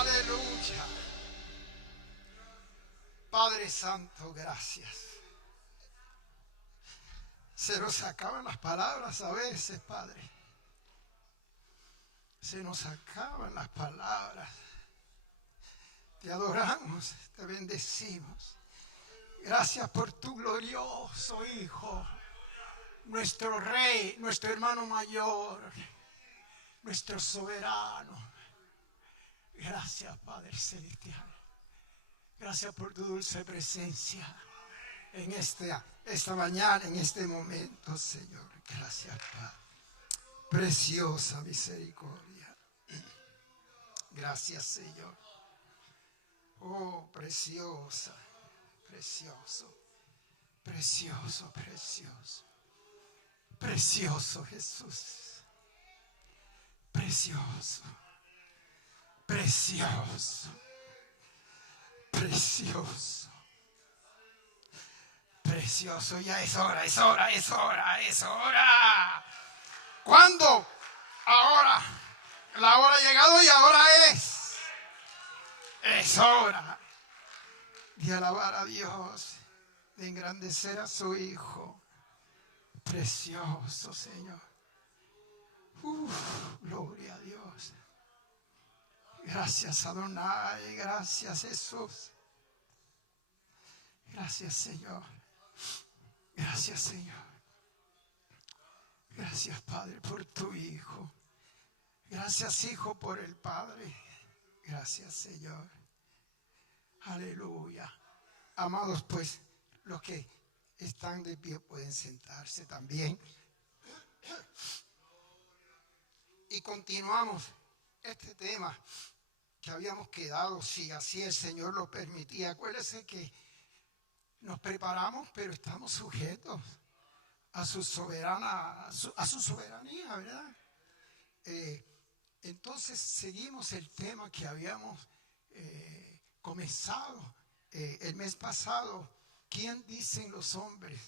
Aleluya. Padre Santo, gracias. Se nos acaban las palabras a veces, Padre. Se nos acaban las palabras. Te adoramos, te bendecimos. Gracias por tu glorioso Hijo, nuestro Rey, nuestro hermano mayor, nuestro soberano. Gracias, Padre Celestial. Gracias por tu dulce presencia en esta mañana, en este momento, Señor. Gracias, Padre. Preciosa misericordia. Gracias, Señor. Oh, preciosa, precioso, precioso, precioso. Precioso Jesús. Precioso. Precioso. Precioso. Precioso. Ya es hora, es hora, es hora, es hora. ¿Cuándo? Ahora. La hora ha llegado y ahora es. Es hora de alabar a Dios, de engrandecer a su Hijo. Precioso, Señor. Gloria a Dios. Gracias, Adonai. Gracias, Jesús. Gracias, Señor. Gracias, Señor. Gracias, Padre, por tu Hijo. Gracias, Hijo, por el Padre. Gracias, Señor. Aleluya. Amados, pues, los que están de pie pueden sentarse también. Y continuamos este tema que habíamos quedado, si así el Señor lo permitía. Acuérdense que nos preparamos, pero estamos sujetos a su soberanía, ¿verdad? Entonces seguimos el tema que habíamos comenzado el mes pasado. ¿Quién dicen los hombres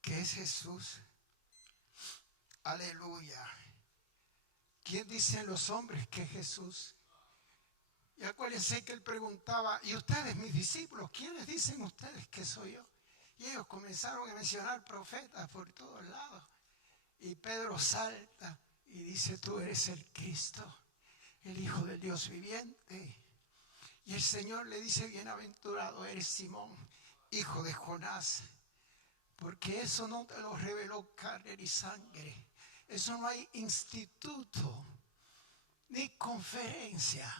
que es Jesús? Aleluya. ¿Quién dicen los hombres que es Jesús? Y acuérdense que él preguntaba, ¿y ustedes, mis discípulos, quiénes dicen ustedes que soy yo? Y ellos comenzaron a mencionar profetas por todos lados. Y Pedro salta y dice, tú eres el Cristo, el Hijo del Dios viviente. Y el Señor le dice, bienaventurado eres Simón, hijo de Jonás, porque eso no te lo reveló carne ni sangre. Eso no hay instituto, ni conferencia,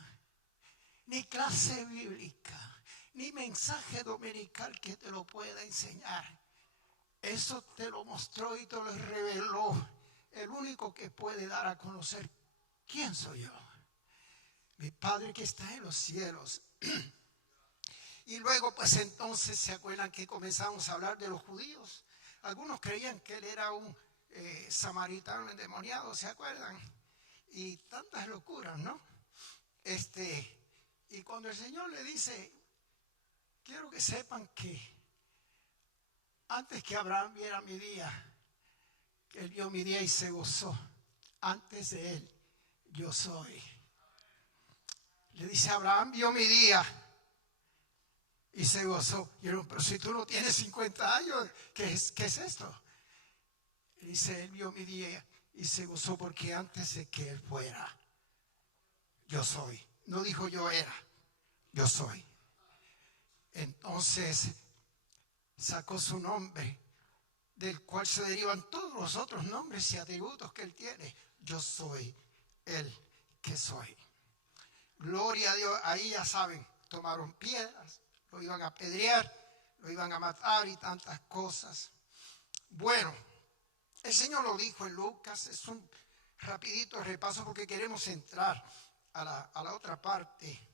ni clase bíblica, ni mensaje dominical que te lo pueda enseñar. Eso te lo mostró y te lo reveló el único que puede dar a conocer quién soy yo. Mi Padre que está en los cielos. Y luego pues entonces se acuerdan que comenzamos a hablar de los judíos. Algunos creían que él era un samaritano endemoniado, ¿se acuerdan? Y tantas locuras, ¿no? Y cuando el Señor le dice, quiero que sepan que antes que Abraham viera mi día, que él vio mi día y se gozó. Antes de él, yo soy. Le dice, Abraham vio mi día y se gozó. Y yo, pero si tú no tienes 50 años, ¿qué es esto? Y dice, él vio mi día y se gozó porque antes de que él fuera, yo soy. No dijo yo era, yo soy. Entonces sacó su nombre, del cual se derivan todos los otros nombres y atributos que él tiene. Yo soy el que soy. Gloria a Dios. Ahí ya saben, tomaron piedras, lo iban a apedrear, lo iban a matar y tantas cosas. Bueno, el Señor lo dijo en Lucas. Es un rapidito repaso porque queremos entrar a la otra parte.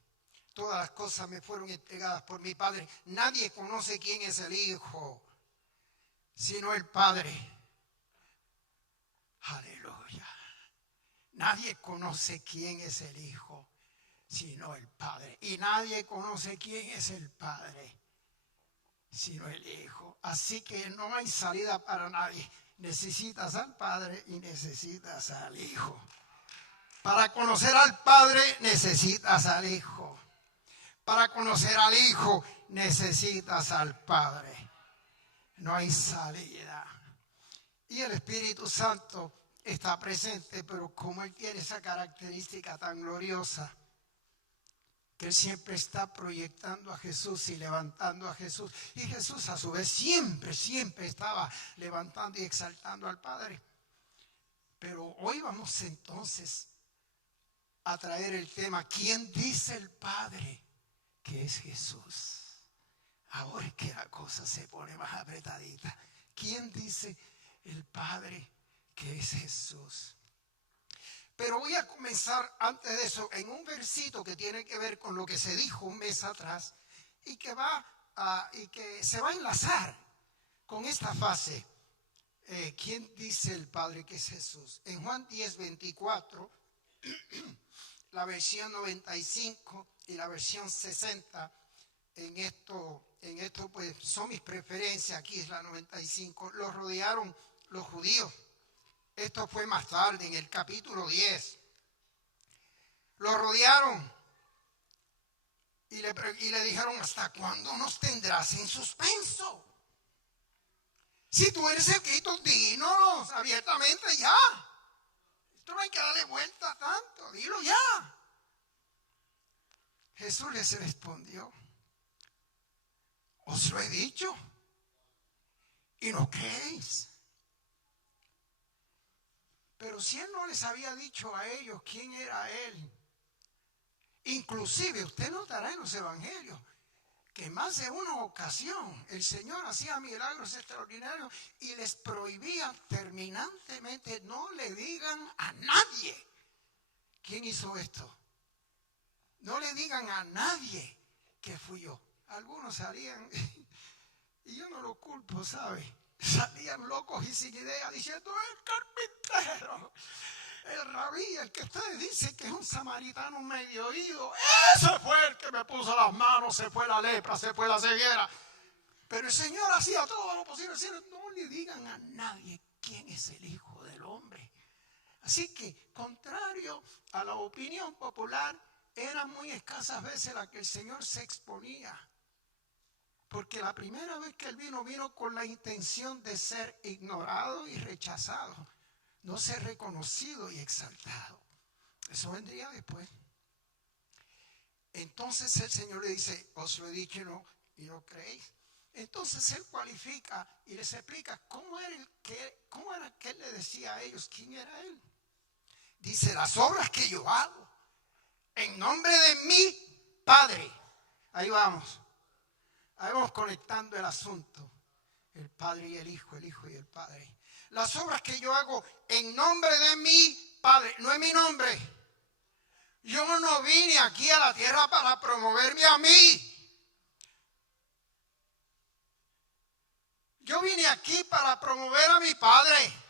Todas las cosas me fueron entregadas por mi Padre. Nadie conoce quién es el Hijo, sino el Padre. Aleluya. Nadie conoce quién es el Hijo, sino el Padre. Y nadie conoce quién es el Padre, sino el Hijo. Así que no hay salida para nadie. Necesitas al Padre y necesitas al Hijo. Para conocer al Padre necesitas al Hijo. Para conocer al Hijo necesitas al Padre. No hay salida. Y el Espíritu Santo está presente, pero como Él tiene esa característica tan gloriosa, que Él siempre está proyectando a Jesús y levantando a Jesús. Y Jesús a su vez siempre estaba levantando y exaltando al Padre. Pero hoy vamos entonces a traer el tema, ¿quién dice el Padre que es Jesús? Ahora es que la cosa se pone más apretadita. ¿Quién dice el Padre que es Jesús? Pero voy a comenzar antes de eso en un versito que tiene que ver con lo que se dijo un mes atrás y que se va a enlazar con esta fase. ¿Quién dice el Padre que es Jesús? En Juan 10:24, la versión 95 y la versión 60, en esto pues son mis preferencias. Aquí es la 95. Los rodearon los judíos. Esto fue más tarde, en el capítulo 10. Lo rodearon y le dijeron, ¿hasta cuándo nos tendrás en suspenso? Si tú eres el Cristo, dínos abiertamente ya. Esto no hay que darle vuelta tanto, dilo ya. Jesús les respondió, os lo he dicho y no creéis. Pero si Él no les había dicho a ellos quién era Él, inclusive usted notará en los evangelios que en más de una ocasión el Señor hacía milagros extraordinarios y les prohibía terminantemente, no le digan a nadie quién hizo esto. No le digan a nadie que fui yo. Algunos salían, y yo no lo culpo, ¿sabe? Salían locos y sin idea diciendo, el carpintero, el rabí, el que ustedes dicen que es un samaritano medio oído, ese fue el que me puso las manos, se fue la lepra, se fue la ceguera. Pero el Señor hacía todo lo posible. No le digan a nadie quién es el Hijo del Hombre. Así que, contrario a la opinión popular, eran muy escasas veces las que el Señor se exponía. Porque la primera vez que Él vino con la intención de ser ignorado y rechazado, no ser reconocido y exaltado. Eso vendría después. Entonces el Señor le dice, os lo he dicho y no creéis. Entonces Él cualifica y les explica cómo era que Él le decía a ellos quién era Él. Dice, las obras que yo hago en nombre de mi Padre. Ahí vamos. Ahí vamos conectando el asunto. El Padre y el Hijo y el Padre. Las obras que yo hago en nombre de mi Padre, no es mi nombre. Yo no vine aquí a la tierra para promoverme a mí. Yo vine aquí para promover a mi Padre.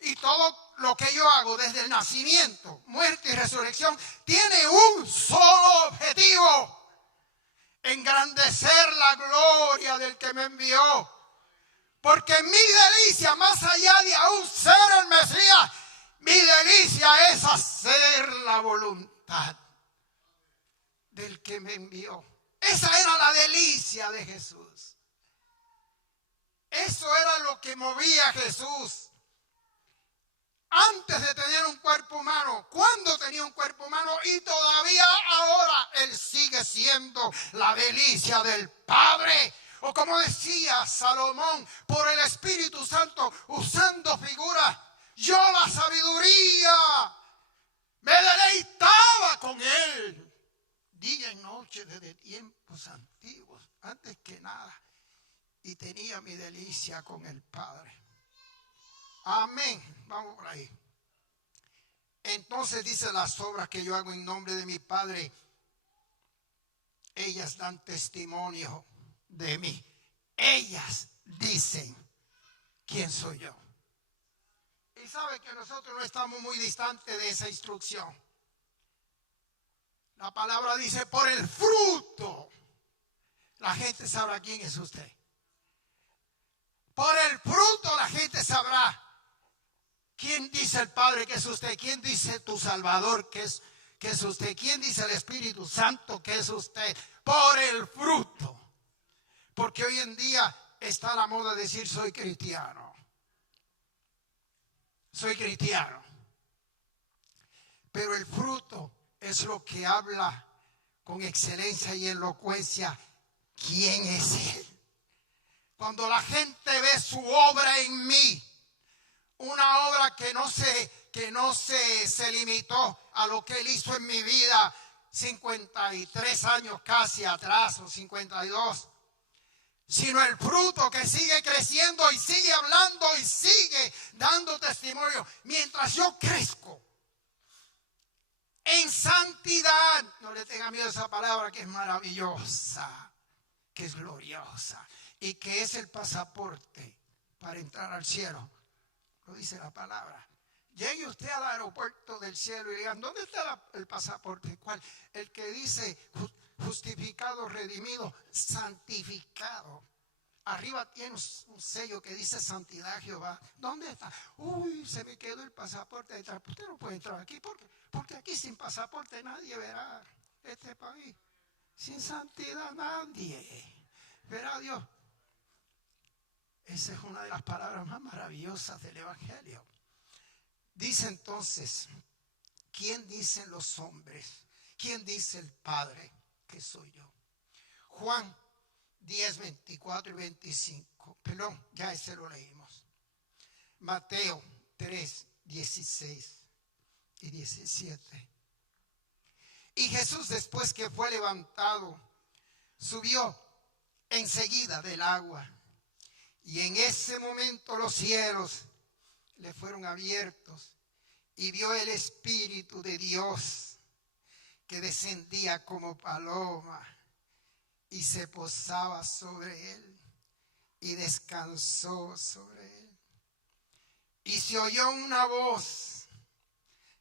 Y todo lo que yo hago desde el nacimiento, muerte y resurrección tiene un solo objetivo: engrandecer la gloria del que me envió. Porque mi delicia, más allá de aún ser el Mesías, mi delicia es hacer la voluntad del que me envió. Esa era la delicia de Jesús. Eso era lo que movía a Jesús. Antes de tener un cuerpo humano, cuando tenía un cuerpo humano, y todavía ahora Él sigue siendo la delicia del Padre. O como decía Salomón, por el Espíritu Santo, usando figuras, yo la sabiduría me deleitaba con Él, día y noche desde tiempos antiguos, antes que nada, y tenía mi delicia con el Padre. Amén. Vamos por ahí. Entonces dice, las obras que yo hago en nombre de mi Padre, ellas dan testimonio de mí. Ellas dicen quién soy yo. Y sabe que nosotros no estamos muy distantes de esa instrucción. La palabra dice, por el fruto la gente sabrá quién es usted. Por el fruto la gente sabrá ¿Quién dice el Padre que es usted? ¿Quién dice tu Salvador que es usted? ¿Quién dice el Espíritu Santo que es usted? Por el fruto. Porque hoy en día está la moda de decir soy cristiano. Soy cristiano. Pero el fruto es lo que habla con excelencia y elocuencia. ¿Quién es Él? Cuando la gente ve su obra en mí, una obra que no se limitó a lo que Él hizo en mi vida 53 años casi atrás o 52, sino el fruto que sigue creciendo y sigue hablando y sigue dando testimonio mientras yo crezco en santidad. No le tenga miedo a esa palabra que es maravillosa, que es gloriosa y que es el pasaporte para entrar al cielo. Lo dice la palabra. Llegue usted al aeropuerto del cielo y digan, ¿dónde está el pasaporte? ¿Cuál? El que dice justificado, redimido, santificado. Arriba tiene un sello que dice santidad Jehová. ¿Dónde está? Uy, se me quedó el pasaporte detrás. Usted no puede entrar aquí porque aquí sin pasaporte nadie verá este país. Sin santidad nadie verá a Dios. Esa es una de las palabras más maravillosas del Evangelio. Dice entonces, ¿quién dicen los hombres? ¿Quién dice el Padre que soy yo? Juan 10, 24 y 25. Perdón, ya ese lo leímos. Mateo 3, 16 y 17. Y Jesús, después que fue levantado, subió enseguida del agua. Y en ese momento los cielos le fueron abiertos y vio el Espíritu de Dios que descendía como paloma y se posaba sobre él y descansó sobre él. Y se oyó una voz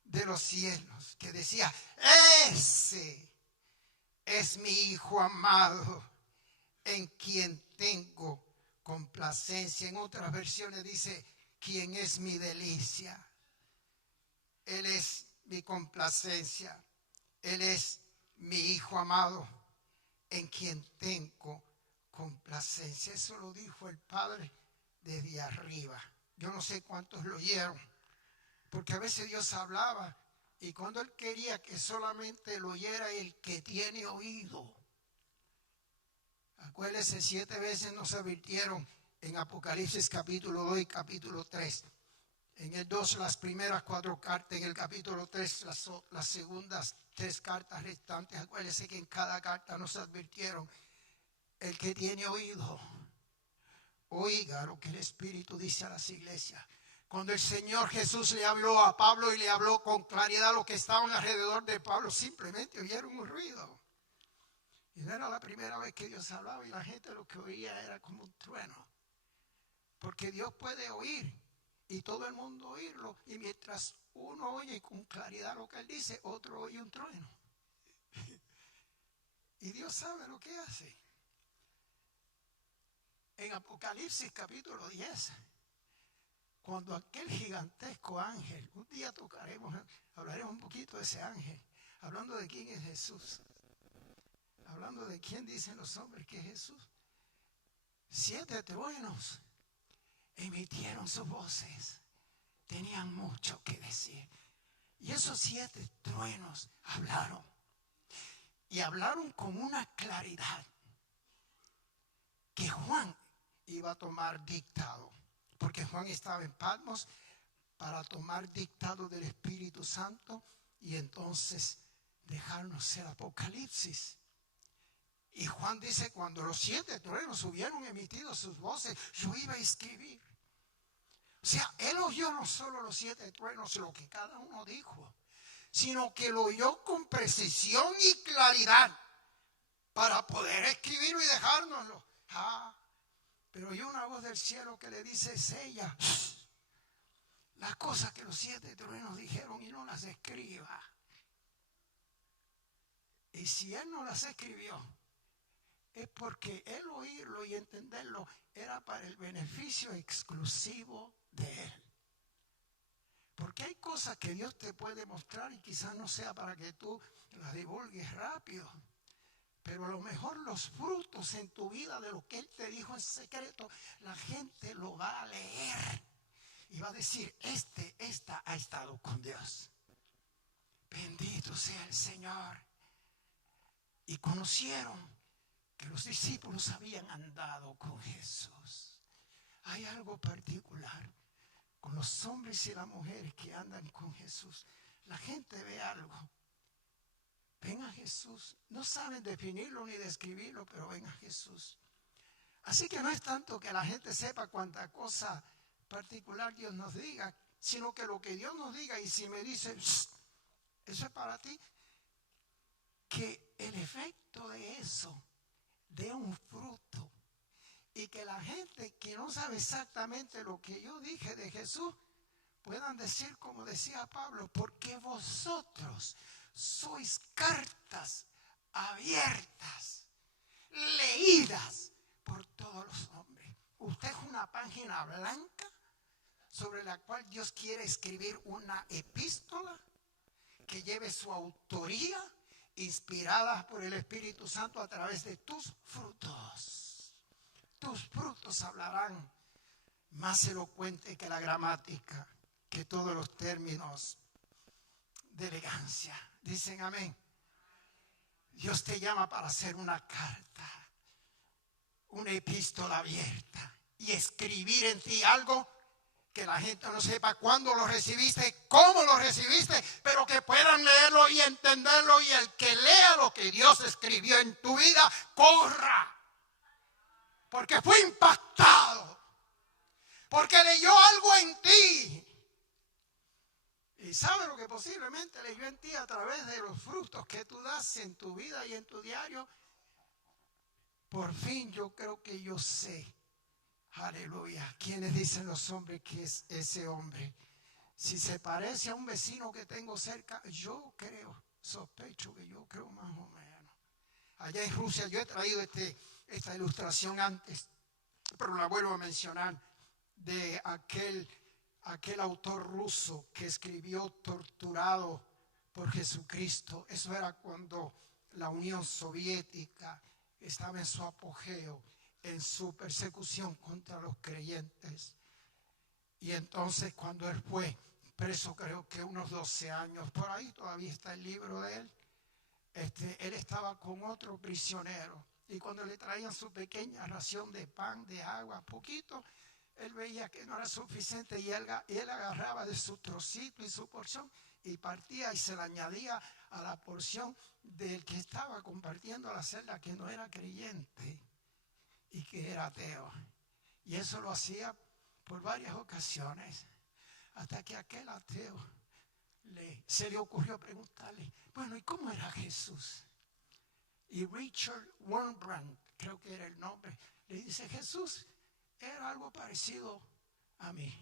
de los cielos que decía, ese es mi Hijo amado en quien tengo complacencia. En otras versiones dice, quien es mi delicia. Él es mi complacencia. Él es mi Hijo amado en quien tengo complacencia. Eso lo dijo el Padre desde arriba. Yo no sé cuántos lo oyeron, porque a veces Dios hablaba y cuando Él quería que solamente lo oyera el que tiene oído. Acuérdense, 7 veces nos advirtieron en Apocalipsis capítulo 2 y capítulo 3. En el 2 las primeras 4 cartas, en el capítulo 3 las segundas 3 cartas restantes. Acuérdense que en cada carta nos advirtieron, el que tiene oído, oiga lo que el Espíritu dice a las iglesias. Cuando el Señor Jesús le habló a Pablo y le habló con claridad, los que estaban alrededor de Pablo simplemente oyeron un ruido. Y no era la primera vez que Dios hablaba y la gente lo que oía era como un trueno. Porque Dios puede oír y todo el mundo oírlo. Y mientras uno oye con claridad lo que Él dice, otro oye un trueno. Y Dios sabe lo que hace. En Apocalipsis capítulo 10, cuando aquel gigantesco ángel, un día hablaremos un poquito de ese ángel, hablando de quién es Jesús. Hablando de quién dicen los hombres que es Jesús. 7 truenos emitieron sus voces. Tenían mucho que decir. Y esos 7 truenos hablaron. Y hablaron con una claridad que Juan iba a tomar dictado. Porque Juan estaba en Patmos para tomar dictado del Espíritu Santo y entonces dejarnos el Apocalipsis. Y Juan dice, cuando los 7 truenos hubieron emitido sus voces, yo iba a escribir. O sea, él oyó no solo los 7 truenos, lo que cada uno dijo, sino que lo oyó con precisión y claridad para poder escribirlo y dejárnoslo. Pero oyó una voz del cielo que le dice, sella las cosas que los 7 truenos dijeron y no las escriba. Y si él no las escribió, es porque él oírlo y entenderlo era para el beneficio exclusivo de él. Porque hay cosas que Dios te puede mostrar y quizás no sea para que tú las divulgues rápido. Pero a lo mejor los frutos en tu vida de lo que Él te dijo en secreto, la gente lo va a leer y va a decir, esta ha estado con Dios. Bendito sea el Señor. Y conocieron que los discípulos habían andado con Jesús. Hay algo particular con los hombres y las mujeres que andan con Jesús. La gente ve algo. Ven a Jesús. No saben definirlo ni describirlo, pero ven a Jesús. Así que no es tanto que la gente sepa cuánta cosa particular Dios nos diga, sino que lo que Dios nos diga, y si me dice, eso es para ti, que el efecto de eso dé un fruto. Y que la gente que no sabe exactamente lo que yo dije de Jesús, puedan decir como decía Pablo, porque vosotros sois cartas abiertas, leídas por todos los hombres. Usted es una página blanca sobre la cual Dios quiere escribir una epístola que lleve su autoría, inspirada por el Espíritu Santo a través de tus frutos. Tus frutos hablarán más elocuente que la gramática, que todos los términos de elegancia. Dicen amén. Dios te llama para hacer una carta, una epístola abierta y escribir en ti algo que la gente no sepa cuándo lo recibiste, cómo lo recibiste, pero que puedan leerlo y entenderlo, y el que lea lo que Dios escribió en tu vida, corra, porque fue impactado, porque leyó algo en ti. Y sabe lo que posiblemente leyó en ti a través de los frutos que tú das en tu vida y en tu diario. Por fin yo creo que yo sé, aleluya, ¿quiénes dicen los hombres que es ese hombre? Si se parece a un vecino que tengo cerca, yo creo, sospecho que yo creo más o menos. Allá en Rusia yo he traído esta ilustración antes, pero la vuelvo a mencionar, de aquel autor ruso que escribió torturado por Jesucristo. Eso era cuando la Unión Soviética estaba en su apogeo, en su persecución contra los creyentes. Y entonces cuando él fue preso, creo que unos 12 años, por ahí todavía está el libro de él, él estaba con otro prisionero. Y cuando le traían su pequeña ración de pan, de agua, poquito, él veía que no era suficiente y él agarraba de su trocito y su porción y partía y se la añadía a la porción del que estaba compartiendo la celda, que no era creyente y que era ateo. Y eso lo hacía por varias ocasiones, hasta que aquel ateo se le ocurrió preguntarle, bueno, ¿y cómo era Jesús? Y Richard Wurmbrand, creo que era el nombre, le dice, Jesús era algo parecido a mí.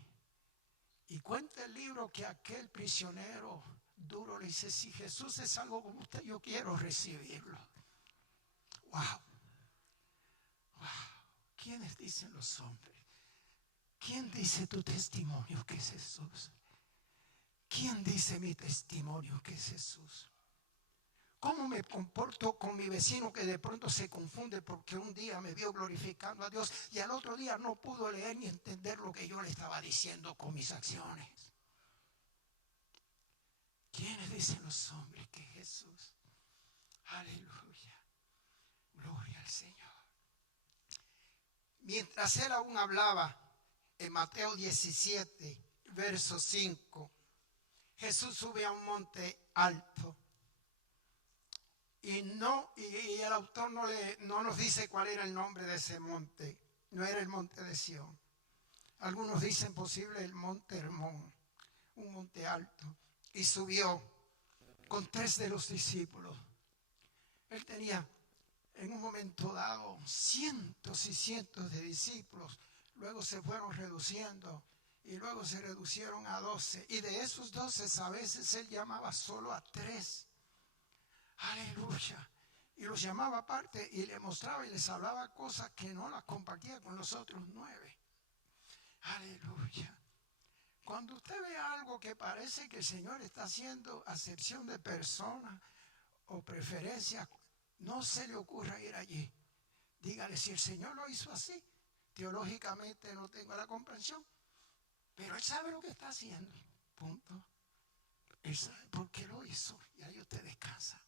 Y cuenta el libro que aquel prisionero duro le dice, si Jesús es algo como usted, yo quiero recibirlo. Wow. Wow. ¿Quiénes dicen los hombres? ¿Quién dice tu testimonio que es Jesús? ¿Quién dice mi testimonio que es Jesús? ¿Cómo me comporto con mi vecino que de pronto se confunde porque un día me vio glorificando a Dios y al otro día no pudo leer ni entender lo que yo le estaba diciendo con mis acciones? ¿Quiénes dicen los hombres que Jesús? Aleluya. Gloria al Señor. Mientras él aún hablaba, en Mateo 17, verso 5, Jesús sube a un monte alto. Y el autor no nos dice cuál era el nombre de ese monte. No era el monte de Sión. Algunos dicen posible el monte Hermón, un monte alto. Y subió con 3 de los discípulos. Él tenía en un momento dado cientos y cientos de discípulos. Luego se fueron reduciendo y luego se reducieron a 12. Y de esos 12 a veces él llamaba solo a 3. Aleluya. Y los llamaba aparte y les mostraba y les hablaba cosas que no las compartía con los otros 9. Aleluya. Cuando usted ve algo que parece que el Señor está haciendo acepción de personas o preferencias, no se le ocurra ir allí. Dígale, si el Señor lo hizo así, teológicamente no tengo la comprensión, pero Él sabe lo que está haciendo. Punto. Él sabe por qué lo hizo y ahí usted descansa.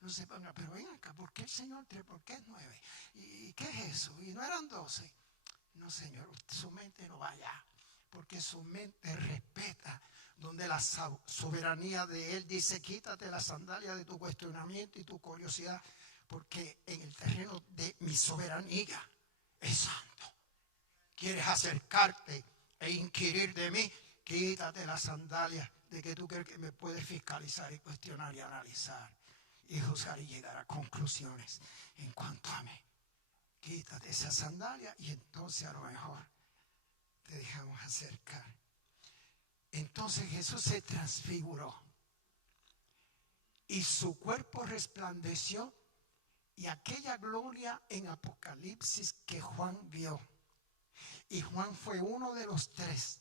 No se ponga, pero ven acá, ¿por qué el Señor 3? ¿Por qué es 9? ¿Y qué es eso? ¿Y no eran 12? No, Señor, su mente no va allá, porque su mente respeta donde la soberanía de Él dice, quítate la sandalia de tu cuestionamiento y tu curiosidad, porque en el terreno de mi soberanía es santo. ¿Quieres acercarte e inquirir de mí? Quítate la sandalia de que tú crees que me puedes fiscalizar y cuestionar y analizar y juzgar y llegar a conclusiones en cuanto a mí. Quítate esa sandalia y entonces a lo mejor te dejamos acercar. Entonces Jesús se transfiguró y su cuerpo resplandeció, y aquella gloria en Apocalipsis que Juan vio, y Juan fue uno de los 3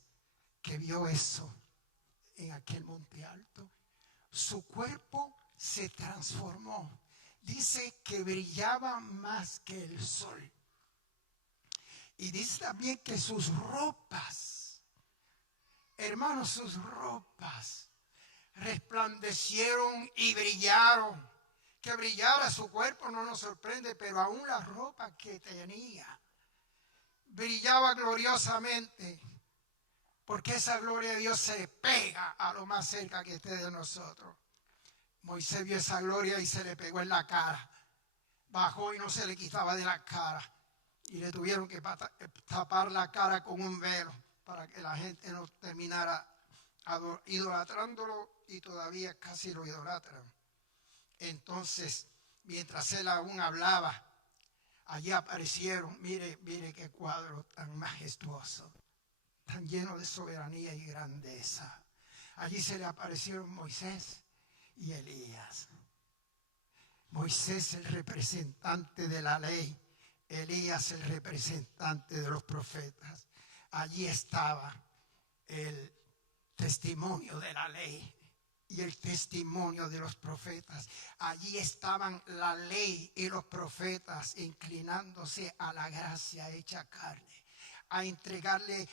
que vio eso en aquel monte alto, su cuerpo se transformó. Dice que brillaba más que el sol. Y dice también que sus ropas, hermanos, sus ropas resplandecieron y brillaron. Que brillara su cuerpo no nos sorprende, pero aún la ropa que tenía brillaba gloriosamente, porque esa gloria de Dios se pega a lo más cerca que esté de nosotros. Moisés vio esa gloria y se le pegó en la cara. Bajó y no se le quitaba de la cara. Y le tuvieron que tapar la cara con un velo para que la gente no terminara idolatrándolo, y todavía casi lo idolatran. Entonces, mientras él aún hablaba, allí aparecieron, mire qué cuadro tan majestuoso, tan lleno de soberanía y grandeza. Allí se le aparecieron Moisés y Elías. Moisés, el representante de la ley, Elías, el representante de los profetas. Allí estaba el testimonio de la ley y el testimonio de los profetas. Allí estaban la ley y los profetas inclinándose a la gracia hecha carne, a entregarle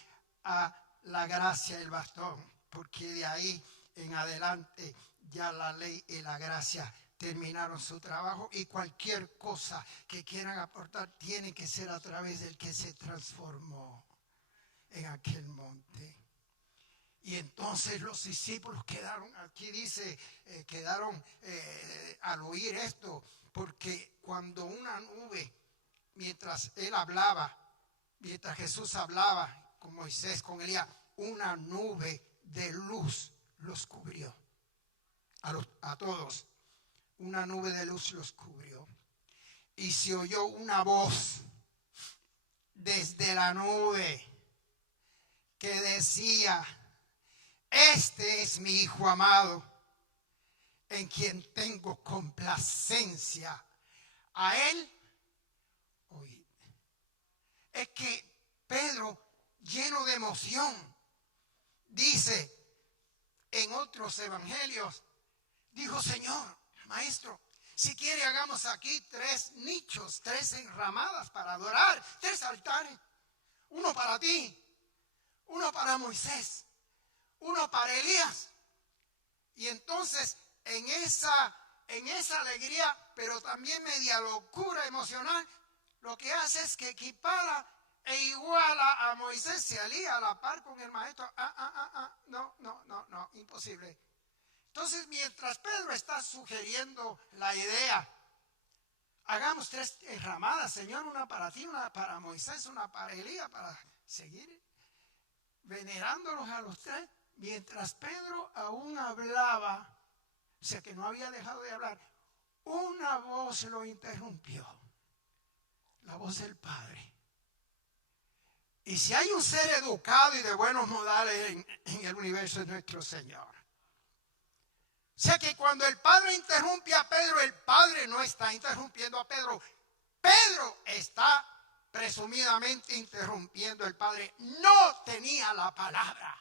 a la gracia el bastón, porque de ahí en adelante ya la ley y la gracia terminaron su trabajo, y cualquier cosa que quieran aportar tiene que ser a través del que se transformó en aquel monte. Y entonces los discípulos quedaron, aquí dice, quedaron al oír esto, porque cuando una nube, mientras él hablaba, mientras Jesús hablaba con Moisés, con Elías, una nube de luz los cubrió. A todos, una nube de luz los cubrió. Y se oyó una voz desde la nube que decía: este es mi Hijo amado, en quien tengo complacencia. A él oíd. Es que Pedro, lleno de emoción, dice en otros evangelios, dijo: Señor, Maestro, si quiere hagamos aquí 3 nichos, 3 enramadas para adorar, 3 altares, uno para ti, uno para Moisés, uno para Elías. Y entonces en esa alegría, pero también media locura emocional, lo que hace es que equipara e iguala a Moisés y a Elías a la par con el maestro. No, imposible. Entonces, mientras Pedro está sugiriendo la idea, hagamos 3 enramadas, Señor, una para ti, una para Moisés, una para Elías, para seguir venerándolos a los 3. Mientras Pedro aún hablaba, o sea que no había dejado de hablar, una voz lo interrumpió, la voz del Padre. Y si hay un ser educado y de buenos modales en el universo, es nuestro Señor. O sea que cuando el Padre interrumpe a Pedro, el Padre no está interrumpiendo a Pedro. Pedro está presumidamente interrumpiendo al Padre. No tenía la palabra.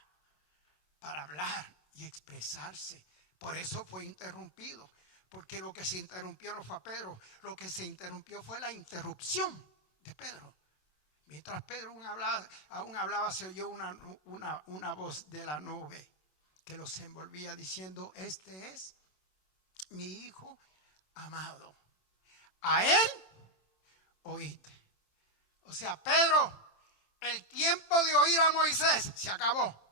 para hablar y expresarse. Por eso fue interrumpido, porque lo que se interrumpió no fue a Pedro, lo que se interrumpió fue la interrupción de Pedro. Mientras Pedro aún hablaba, se oyó una voz de la nube que los envolvía diciendo: este es mi hijo amado, a él oíd. O sea, Pedro, el tiempo de oír a Moisés se acabó.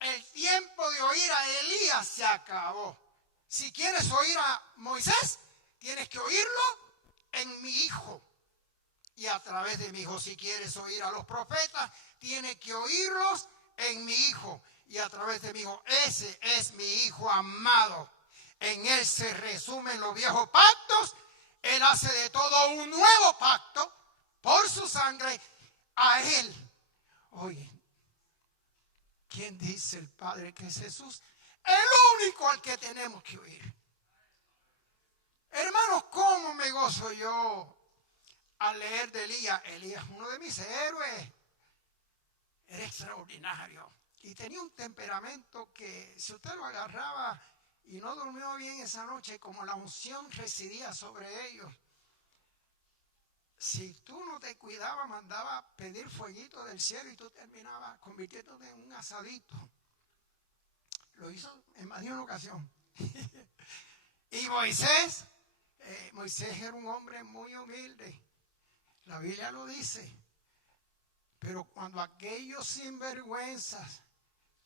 El tiempo de oír a Elías se acabó. Si quieres oír a Moisés, tienes que oírlo en mi hijo y a través de mi hijo. Si quieres oír a los profetas, tienes que oírlos en mi hijo y a través de mi hijo. Ese es mi hijo amado. En él se resumen los viejos pactos. Él hace de todo un nuevo pacto por su sangre. A él, oye, ¿quién dice el Padre que es Jesús? El único al que tenemos que oír. Hermanos, ¿cómo me gozo yo al leer de Elías? Elías es uno de mis héroes. Era extraordinario. Y tenía un temperamento que si usted lo agarraba y no durmió bien esa noche, como la unción residía sobre ellos, si tú no te cuidabas, mandaba pedir fueguito del cielo y tú terminabas convirtiéndote en un asadito. Lo hizo en más de una ocasión. Y Moisés era un hombre muy humilde. La Biblia lo dice. Pero cuando aquellos sinvergüenzas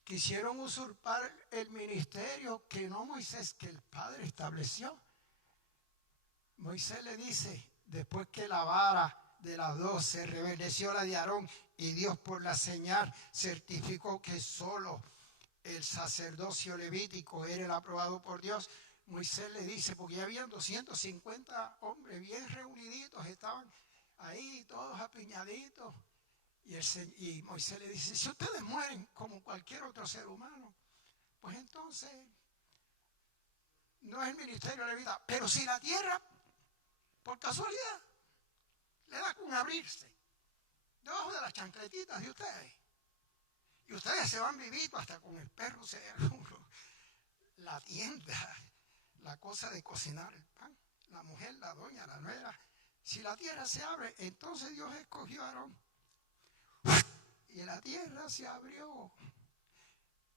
quisieron usurpar el ministerio que no Moisés, que el Padre estableció, Moisés le dice, después que la vara de las dos se reverdeció la de Aarón y Dios por la señal certificó que solo el sacerdocio levítico era el aprobado por Dios, Moisés le dice, porque ya habían 250 hombres bien reuniditos, estaban ahí todos apiñaditos, y Moisés le dice, si ustedes mueren como cualquier otro ser humano, pues entonces no es el ministerio levita, pero si la tierra por casualidad le da con abrirse debajo de las chancletitas de ustedes, y ustedes se van vivitos hasta con el perro seguro, la tienda, la cosa de cocinar el pan, la mujer, la doña, la nuera, si la tierra se abre, entonces Dios escogió a Aarón y la tierra se abrió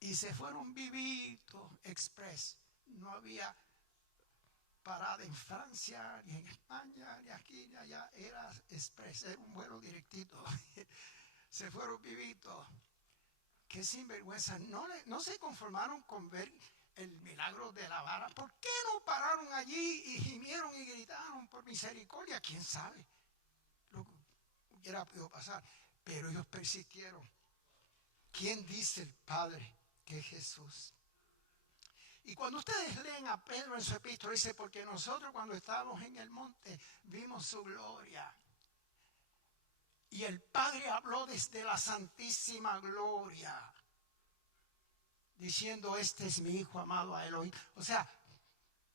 y se fueron vivitos express. No había parada en Francia, ni en España, ni aquí, ni allá. Era express, era un vuelo directito. Se fueron vivitos. Qué sinvergüenza. No se conformaron con ver el milagro de la vara. ¿Por qué no pararon allí y gimieron y gritaron por misericordia? ¿Quién sabe lo que hubiera podido pasar? Pero ellos persistieron. ¿Quién dice el Padre que es Jesús? Y cuando ustedes leen a Pedro en su epístola, dice, porque nosotros cuando estábamos en el monte vimos su gloria. Y el Padre habló desde la santísima gloria, diciendo, este es mi Hijo amado, a Elohim. O sea,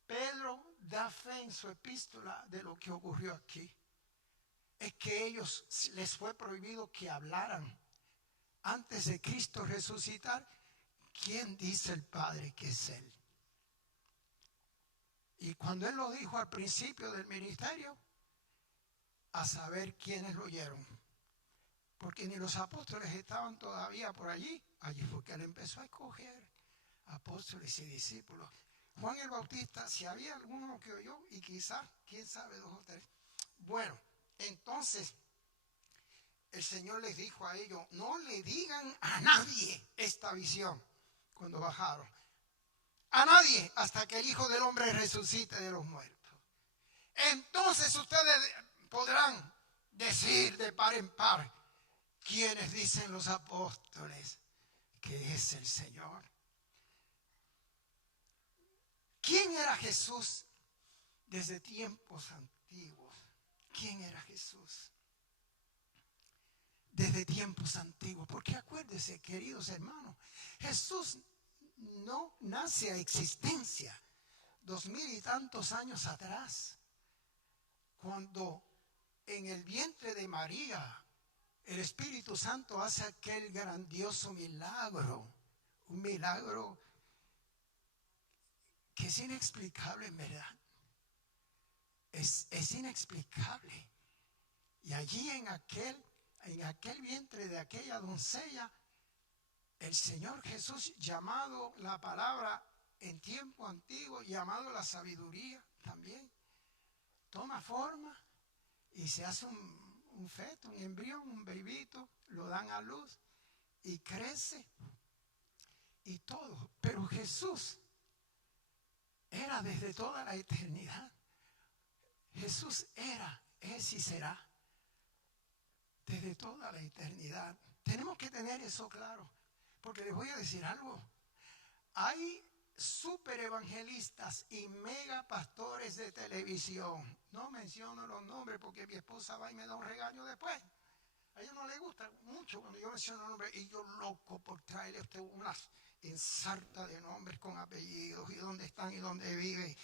Pedro da fe en su epístola de lo que ocurrió aquí. Es que ellos les fue prohibido que hablaran antes de Cristo resucitar. ¿Quién dice el Padre que es Él? Y cuando Él lo dijo al principio del ministerio, a saber quiénes lo oyeron. Porque ni los apóstoles estaban todavía por allí. Allí fue que Él empezó a escoger apóstoles y discípulos. Juan el Bautista, si había alguno que oyó, y quizás, quién sabe, 2 o 3. Bueno, entonces el Señor les dijo a ellos, no le digan a nadie esta visión cuando bajaron. A nadie hasta que el Hijo del Hombre resucite de los muertos. Entonces ustedes podrán decir de par en par quienes dicen los apóstoles que es el Señor. ¿Quién era Jesús desde tiempos antiguos? ¿Quién era Jesús desde tiempos antiguos? Porque acuérdense, queridos hermanos, Jesús no nace a existencia 2000 y tantos años atrás, cuando en el vientre de María el Espíritu Santo hace aquel grandioso milagro un milagro que es inexplicable en verdad. Es inexplicable. Y allí en aquel vientre de aquella doncella, el Señor Jesús, llamado la palabra en tiempo antiguo, llamado la sabiduría también, toma forma y se hace un feto, un embrión, un bebito, lo dan a luz y crece y todo. Pero Jesús era desde toda la eternidad. Jesús era, es y será desde toda la eternidad. Tenemos que tener eso claro, porque les voy a decir algo. Hay super evangelistas y mega pastores de televisión. No menciono los nombres porque mi esposa va y me da un regaño después. A ella no le gusta mucho cuando yo menciono nombres, y yo loco por traerle a usted unas ensartas de nombres con apellidos y dónde están y dónde viven.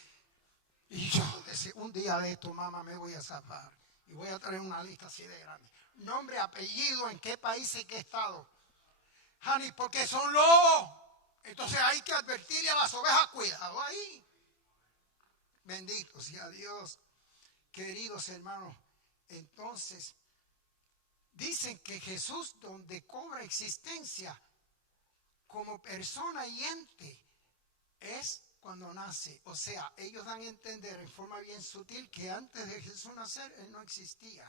Y yo decía, un día de esto, mamá, me voy a zafar y voy a traer una lista así de grande. Nombre, apellido, en qué país y qué estado. Honey, porque son lobos. Entonces hay que advertirle a las ovejas, cuidado ahí. Bendito sea Dios. Queridos hermanos, entonces dicen que Jesús, donde cobra existencia como persona y ente, es cuando nace. O sea, ellos dan a entender en forma bien sutil que antes de Jesús nacer, Él no existía.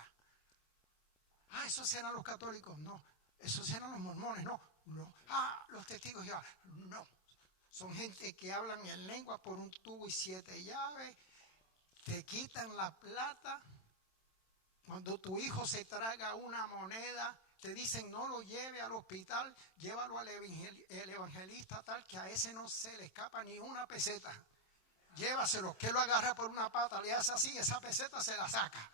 Esos eran los católicos, no. Esos eran los mormones, no. Los testigos de Jehová, no. Son gente que hablan en lengua por un tubo y 7 llaves. Te quitan la plata. Cuando tu hijo se traga una moneda, te dicen no lo lleve al hospital, llévalo al evangelista tal que a ese no se le escapa ni una peseta. Llévaselo, que lo agarra por una pata, le hace así, esa peseta se la saca.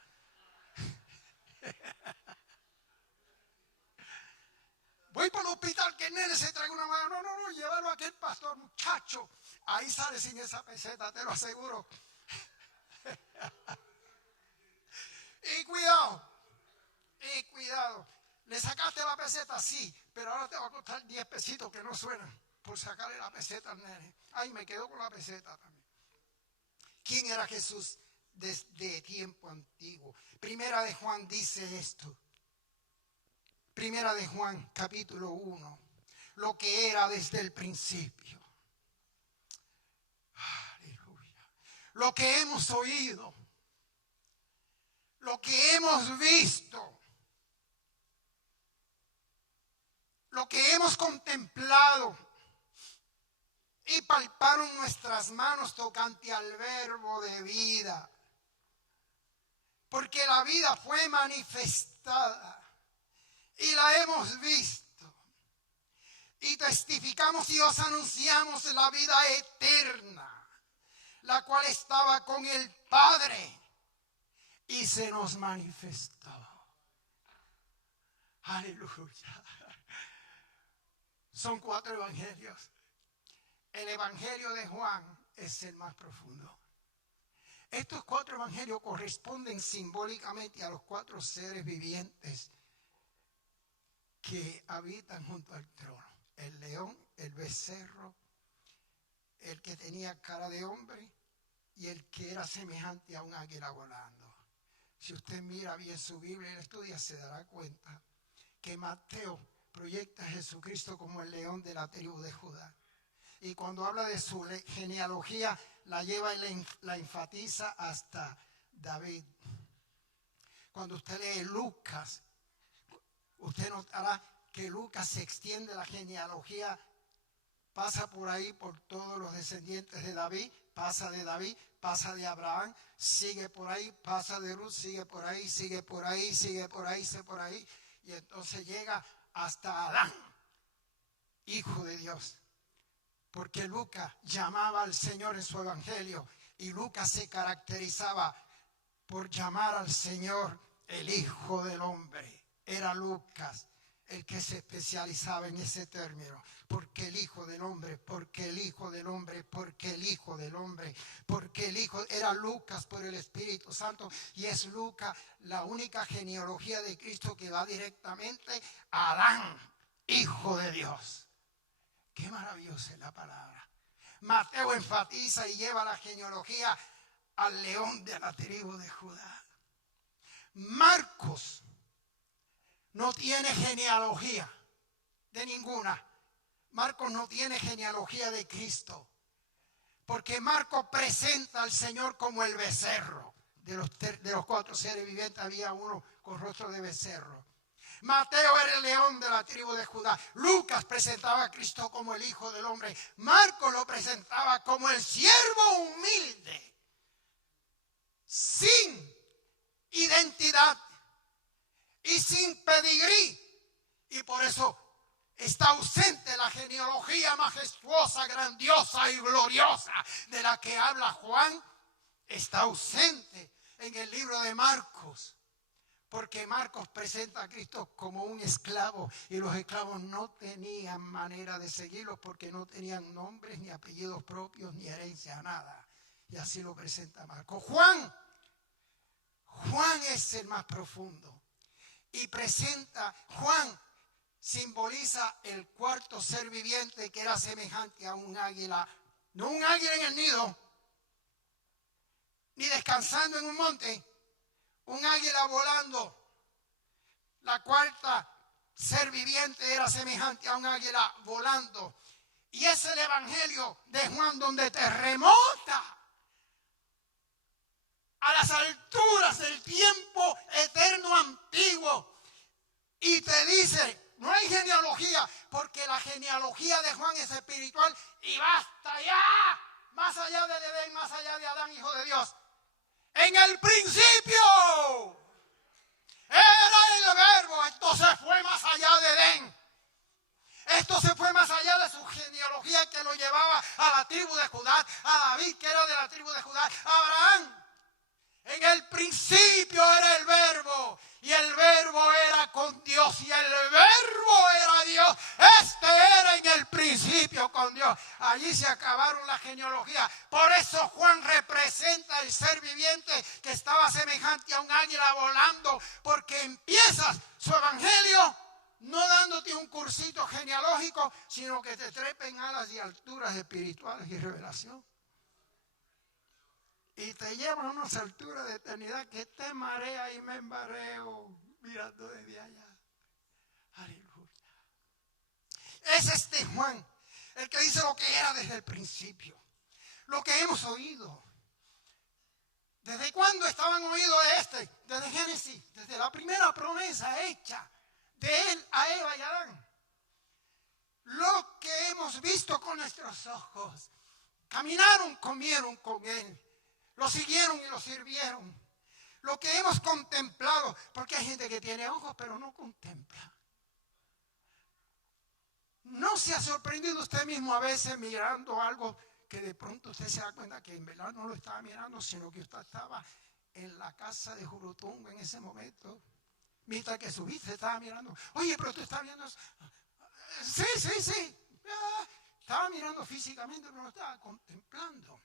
Voy para el hospital, que el nene se traiga una mano. No, llévalo a aquel pastor, muchacho. Ahí sale sin esa peseta, te lo aseguro. Y cuidado. ¿Le sacaste la peseta? Sí, pero ahora te va a costar 10 pesitos que no suenan por sacarle la peseta al nene. Me quedo con la peseta también. ¿Quién era Jesús desde tiempo antiguo? Primera de Juan dice esto. Primera de Juan, capítulo 1. Lo que era desde el principio. Aleluya. Lo que hemos oído. Lo que hemos visto. Lo que hemos contemplado. Y palparon nuestras manos tocante al verbo de vida. Porque la vida fue manifestada. Y la hemos visto. Y testificamos y os anunciamos la vida eterna, la cual estaba con el Padre y se nos manifestó. Aleluya. Son 4 evangelios. El evangelio de Juan es el más profundo. Estos 4 evangelios corresponden simbólicamente a los 4 seres vivientes que habitan junto al trono. El león, el becerro, el que tenía cara de hombre y el que era semejante a un águila volando. Si usted mira bien su Biblia y la estudia, se dará cuenta que Mateo proyecta a Jesucristo como el león de la tribu de Judá. Y cuando habla de su genealogía, la lleva y la enfatiza hasta David. Cuando usted lee Lucas, usted notará que Lucas se extiende la genealogía, pasa por ahí por todos los descendientes de David, pasa de Abraham, sigue por ahí, pasa de Ruth, sigue por ahí, sigue por ahí, sigue por ahí, sigue por ahí, y entonces llega hasta Adán, hijo de Dios. Porque Lucas llamaba al Señor en su evangelio, y Lucas se caracterizaba por llamar al Señor el Hijo del Hombre. Era Lucas el que se especializaba en ese término. Porque el Hijo del Hombre, porque el Hijo del Hombre, porque el Hijo del Hombre, porque el Hijo, era Lucas por el Espíritu Santo, y es Lucas la única genealogía de Cristo que va directamente a Adán, Hijo de Dios. Qué maravillosa es la palabra. Mateo enfatiza y lleva la genealogía al león de la tribu de Judá. Marcos no tiene genealogía de ninguna. Marcos no tiene genealogía de Cristo. Porque Marcos presenta al Señor como el becerro. De los 4 seres vivientes había uno con rostro de becerro. Mateo era el león de la tribu de Judá. Lucas presentaba a Cristo como el Hijo del Hombre. Marcos lo presentaba como el siervo humilde, sin identidad y sin pedigrí. Y por eso está ausente la genealogía majestuosa, grandiosa y gloriosa de la que habla Juan. Está ausente en el libro de Marcos. Porque Marcos presenta a Cristo como un esclavo y los esclavos no tenían manera de seguirlos porque no tenían nombres, ni apellidos propios, ni herencia, nada. Y así lo presenta Marcos. Juan es el más profundo y Juan simboliza el cuarto ser viviente que era semejante a un águila. No un águila en el nido, ni descansando en un monte. Un águila volando. La cuarta ser viviente era semejante a un águila volando. Y es el evangelio de Juan donde te remota a las alturas del tiempo eterno antiguo. Y te dice, no hay genealogía, porque la genealogía de Juan es espiritual y basta ya. Más allá del Edén, más allá de Adán, hijo de Dios. En el principio era el verbo. Esto se fue más allá de Edén. Esto se fue más allá de su genealogía que lo llevaba a la tribu de Judá, a David que era de la tribu de Judá, a Abraham. En el principio era el verbo y el verbo era con Dios y el verbo era Dios. Este era en el principio con Dios. Allí se acabaron la genealogía. Por eso Juan representa el ser viviente que estaba semejante a un águila volando, porque empiezas su evangelio no dándote un cursito genealógico, sino que te trepen alas y alturas espirituales y revelación. Y te llevan a unas alturas de eternidad que te marea y me embarreo mirando desde allá. Aleluya. Es este Juan el que dice lo que era desde el principio. Lo que hemos oído. ¿Desde cuándo estaban oídos de este? Desde Génesis. Desde la primera promesa hecha de él a Eva y a Adán. Lo que hemos visto con nuestros ojos. Caminaron, comieron con él. Lo siguieron y lo sirvieron. Lo que hemos contemplado, porque hay gente que tiene ojos pero no contempla. ¿No se ha sorprendido usted mismo a veces mirando algo que de pronto usted se da cuenta que en verdad no lo estaba mirando, sino que usted estaba en la casa de Jurutungo en ese momento? Mientras que su vista estaba mirando. Oye, pero tú estás viendo eso. Sí. Estaba mirando físicamente, pero no estaba contemplando.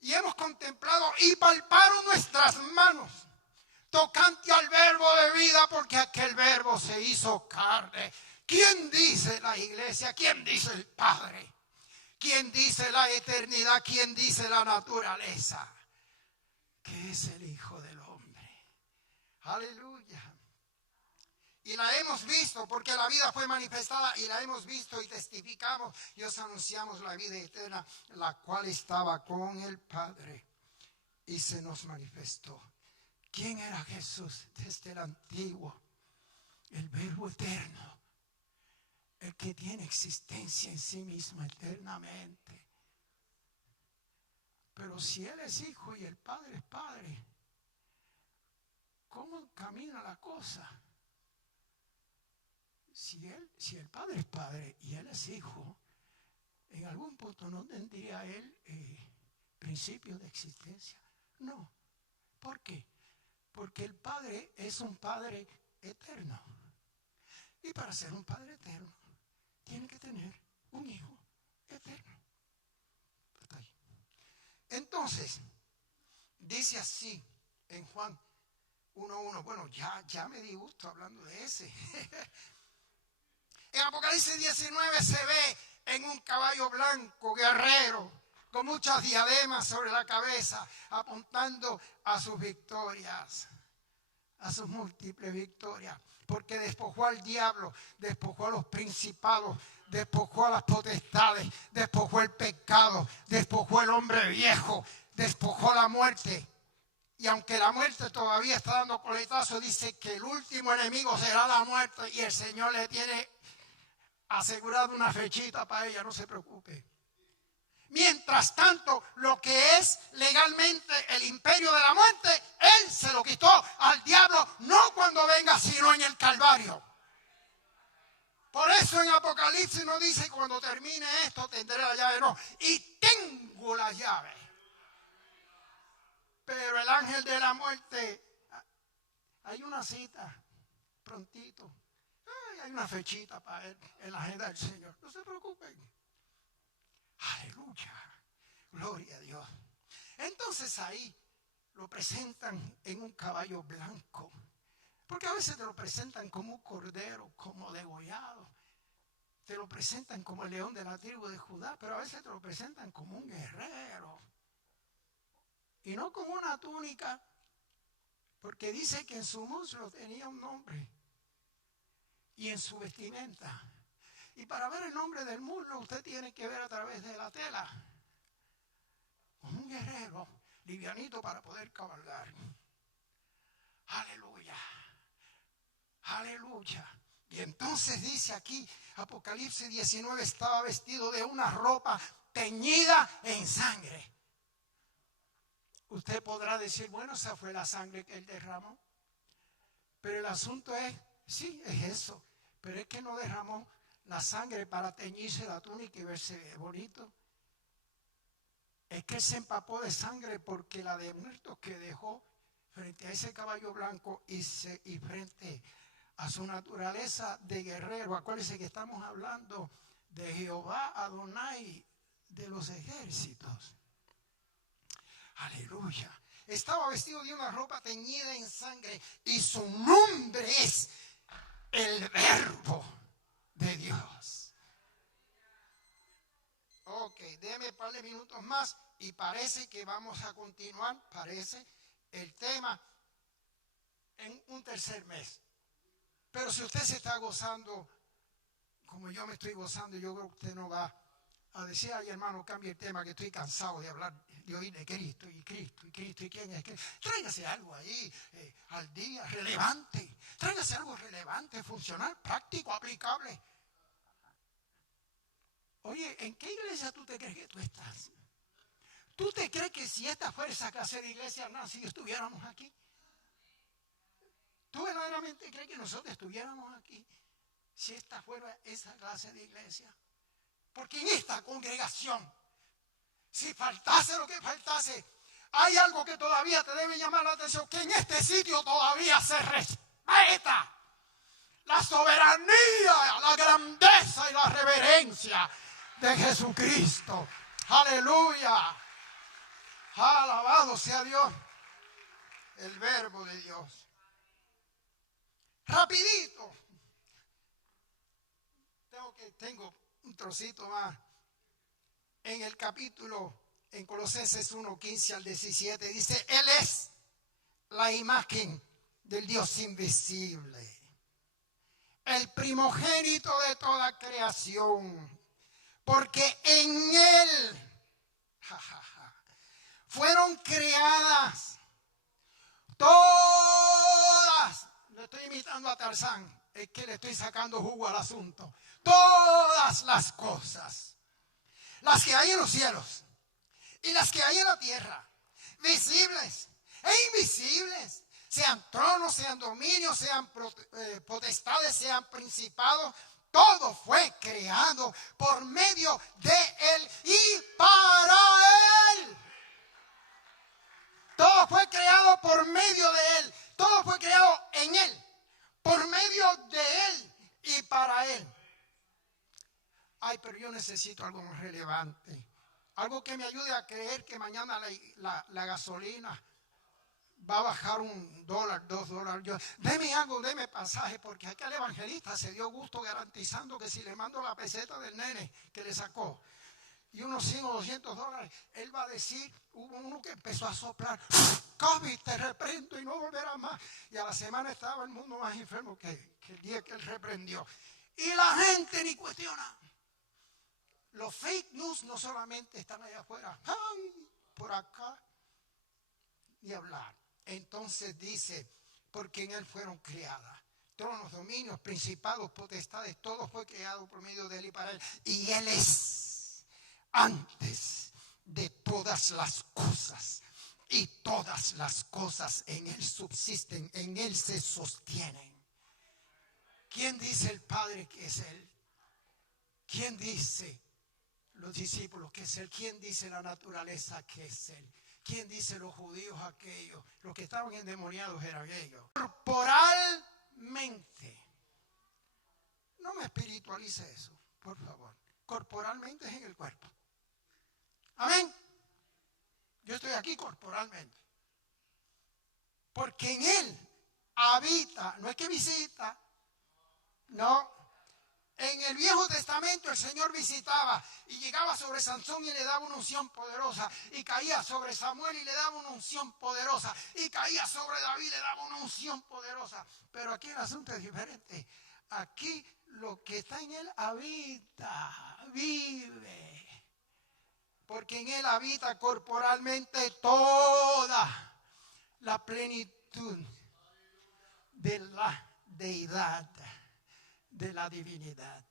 Y hemos contemplado y palparon nuestras manos tocante al verbo de vida, porque aquel verbo se hizo carne. ¿Quién dice la iglesia? ¿Quién dice el Padre? ¿Quién dice la eternidad? ¿Quién dice la naturaleza? Que es el Hijo del Hombre. Aleluya. Y la hemos visto porque la vida fue manifestada y la hemos visto y testificamos y os anunciamos la vida eterna, la cual estaba con el Padre y se nos manifestó. ¿Quién era Jesús? Desde el antiguo, el verbo eterno, el que tiene existencia en sí mismo eternamente. Pero si Él es Hijo y el Padre es Padre, ¿cómo camina la cosa? Si el Padre es Padre y Él es Hijo, en algún punto no tendría Él principio de existencia. No. ¿Por qué? Porque el Padre es un Padre eterno. Y para ser un Padre eterno, tiene que tener un Hijo eterno. Está ahí. Entonces, dice así en Juan 1:1. Bueno, ya me di gusto hablando de ese. En Apocalipsis 19 se ve en un caballo blanco, guerrero, con muchas diademas sobre la cabeza, apuntando a sus victorias, a sus múltiples victorias, porque despojó al diablo, despojó a los principados, despojó a las potestades, despojó el pecado, despojó el hombre viejo, despojó la muerte. Y aunque la muerte todavía está dando coletazo, dice que el último enemigo será la muerte y el Señor le tiene asegurado una fechita para ella, no se preocupe. Mientras tanto, lo que es legalmente el imperio de la muerte, Él se lo quitó al diablo, no cuando venga, sino en el Calvario. Por eso en Apocalipsis no dice, cuando termine esto tendré la llave, no. Y tengo la llave. Pero el ángel de la muerte, hay una cita, prontito. Hay una fechita para él en la agenda del Señor. No se preocupen. Aleluya, gloria a Dios. Entonces ahí lo presentan en un caballo blanco, porque a veces te lo presentan como un cordero, como degollado, te lo presentan como el león de la tribu de Judá, pero a veces te lo presentan como un guerrero y no como una túnica, porque dice que en su muslo tenía un nombre y en su vestimenta. Y para ver el nombre del muslo usted tiene que ver a través de la tela. Como un guerrero livianito para poder cabalgar. Aleluya. Aleluya. Y entonces dice aquí, Apocalipsis 19, estaba vestido de una ropa teñida en sangre. Usted podrá decir, bueno, esa fue la sangre que él derramó. Pero el asunto es, sí, es eso. Pero es que no derramó la sangre para teñirse la túnica y verse bonito. Es que él se empapó de sangre porque la de muertos que dejó frente a ese caballo blanco y frente a su naturaleza de guerrero. Acuérdense que estamos hablando de Jehová Adonai de los ejércitos. Aleluya. Estaba vestido de una ropa teñida en sangre y su nombre es el Verbo de Dios. Ok, déme un par de minutos más y parece que vamos a continuar, parece, el tema en un tercer mes. Pero si usted se está gozando, como yo me estoy gozando, yo creo que usted no va a decir, ay hermano, cambie el tema, que estoy cansado de hablar, de oír de Cristo, y quién es Cristo. Tráigase algo ahí, al día, relevante. Tráigase algo relevante, funcional, práctico, aplicable. Oye, ¿en qué iglesia tú te crees que tú estás? ¿Tú te crees que si esta fuera esa clase de iglesia, no, si estuviéramos aquí? ¿Tú verdaderamente crees que nosotros estuviéramos aquí si esta fuera esa clase de iglesia? Porque en esta congregación, si faltase lo que faltase, hay algo que todavía te debe llamar la atención, que en este sitio todavía se respeta la soberanía, la grandeza y la reverencia de Jesucristo. Aleluya. Alabado sea Dios, el Verbo de Dios. Rapidito. Tengo un trocito más. En el capítulo, en Colosenses 1, 15 al 17, dice, Él es la imagen del Dios invisible, el primogénito de toda creación, porque en Él fueron creadas todas, le estoy imitando a Tarzán, es que le estoy sacando jugo al asunto, todas las cosas, las que hay en los cielos y las que hay en la tierra, visibles e invisibles, sean tronos, sean dominios, sean potestades, sean principados, todo fue creado por medio de Él y para Él. Todo fue creado por medio de Él. Todo fue creado en Él, por medio de Él y para Él. Ay, pero yo necesito algo más relevante. Algo que me ayude a creer que mañana la gasolina va a bajar $1, $2. Deme algo, deme pasaje, porque aquel evangelista se dio gusto garantizando que si le mando la peseta del nene que le sacó y unos $100 o $200, él va a decir, hubo uno que empezó a soplar, COVID, te reprendo y no volverás más. Y a la semana estaba el mundo más enfermo que el día que él reprendió. Y la gente ni cuestiona. Los fake news no solamente están allá afuera, ay, por acá, ni hablar. Entonces dice, porque en él fueron creadas tronos, dominios, principados, potestades, todo fue creado por medio de él y para él. Y él es antes de todas las cosas. Y todas las cosas en él subsisten, en él se sostienen. ¿Quién dice el Padre que es él? ¿Quién dice los discípulos que es él? ¿Quién dice la naturaleza que es él? ¿Quién dice los judíos aquellos? Los que estaban endemoniados eran ellos. Corporalmente. No me espiritualice eso, por favor. Corporalmente es en el cuerpo. Amén. Yo estoy aquí corporalmente. Porque en él habita, no es que visita, no. En el Viejo Testamento el Señor visitaba y llegaba sobre Sansón y le daba una unción poderosa, y caía sobre Samuel y le daba una unción poderosa, y caía sobre David y le daba una unción poderosa. Pero aquí el asunto es diferente. Aquí lo que está en él habita, vive, porque en él habita corporalmente toda la plenitud de la deidad, de la divinidad.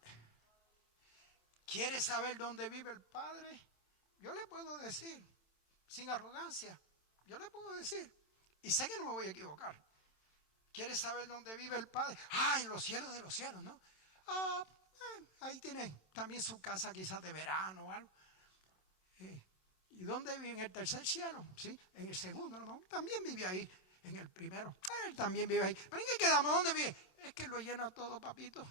¿Quiere saber dónde vive el Padre? Yo le puedo decir, sin arrogancia, yo le puedo decir, y sé que no me voy a equivocar. ¿Quiere saber dónde vive el Padre? En los cielos de los cielos, ¿no? Ahí tiene también su casa quizás de verano o algo. ¿Y dónde vive? En el tercer cielo, ¿sí? En el segundo, ¿no? También vive ahí. En el primero, él también vive ahí. ¿Pero en qué quedamos? ¿Dónde vive? Es que lo llena todo, papito.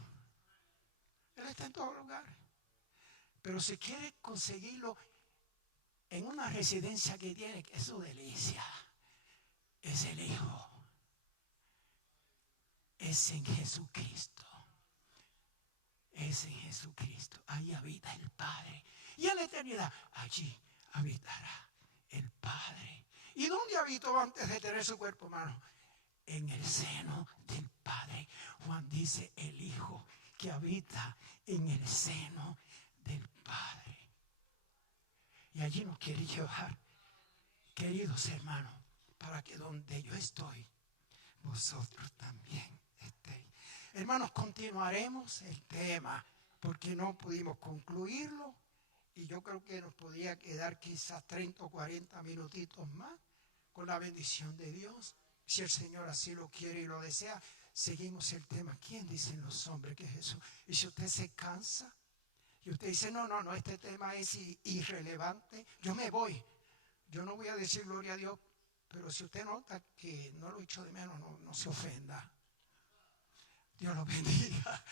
Él está en todos lugares. Pero si quiere conseguirlo en una residencia que tiene, que es su delicia, es el Hijo. Es en Jesucristo. Es en Jesucristo. Ahí habita el Padre. Y en la eternidad, allí habitará el Padre. ¿Y dónde habitó antes de tener su cuerpo, hermano? En el seno del Padre. Juan dice, el Hijo que habita en el seno del Padre. Y allí nos quiere llevar, queridos hermanos, para que donde yo estoy, vosotros también estéis. Hermanos, continuaremos el tema, porque no pudimos concluirlo. Y yo creo que nos podría quedar quizás 30 o 40 minutitos más con la bendición de Dios. Si el Señor así lo quiere y lo desea, seguimos el tema. ¿Quién dicen los hombres que es Jesús? Y si usted se cansa y usted dice, no, este tema es irrelevante, yo me voy. Yo no voy a decir gloria a Dios, pero si usted nota que no lo echo de menos, no se ofenda. Dios lo bendiga.